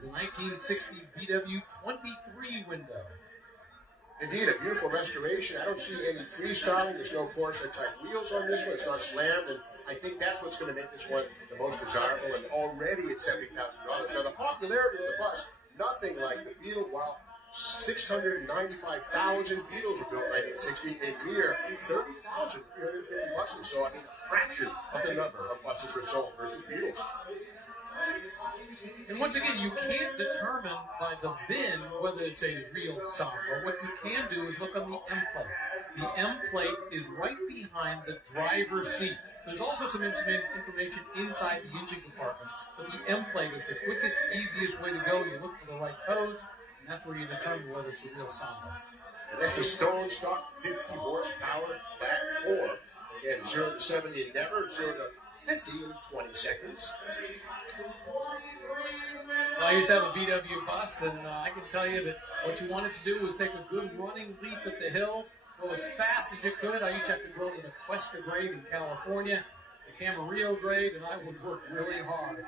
is a 1960 VW 23 window. Indeed, a beautiful restoration. I don't see any freestyling. There's no Porsche-type wheels on this one. It's not slammed, and I think that's what's going to make this one the most desirable, and already at $70,000. Now, the popularity of the bus, nothing like the Beetle. While 695,000 Beetles were built in 1960, a mere 30,350 buses. So, I mean, a fraction of the number of buses were sold versus Beetles. And once again, you can't determine by the VIN whether it's a real Samba. What you can do is look on the M plate. The M plate is right behind the driver's seat. There's also some information inside the engine compartment, but the M plate is the quickest, easiest way to go. You look for the right codes, and that's where you determine whether it's a real Samba. And that's the Stone Stock 50 horsepower flat 4. Again, 0 to 70 in never, 0 to 50 in 20 seconds. Well, I used to have a VW bus, and I can tell you that what you wanted to do was take a good running leap at the hill, go as fast as you could. I used to have to go to the Cuesta grade in California, the Camarillo grade, and I would work really hard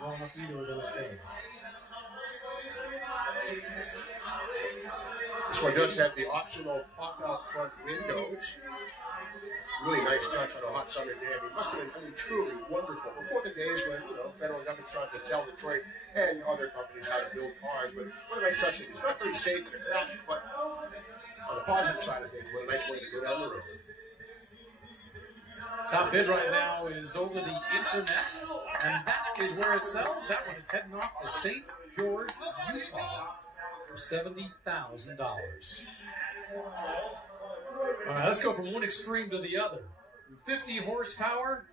growing up either of those days. This one does have the optional pop-out front windows. Really nice touch on a hot summer day. I mean, it must have been, truly wonderful. Before the days when, federal government started to tell Detroit and other companies how to build cars, but what a nice touch. It's not very safe in a crash, but on the positive side of things, what a nice way to go down the road. Top bid right now is over the internet, and that is where it sells. That one is heading off to St. George, Utah for $70,000. All right, let's go from one extreme to the other. From 50 horsepower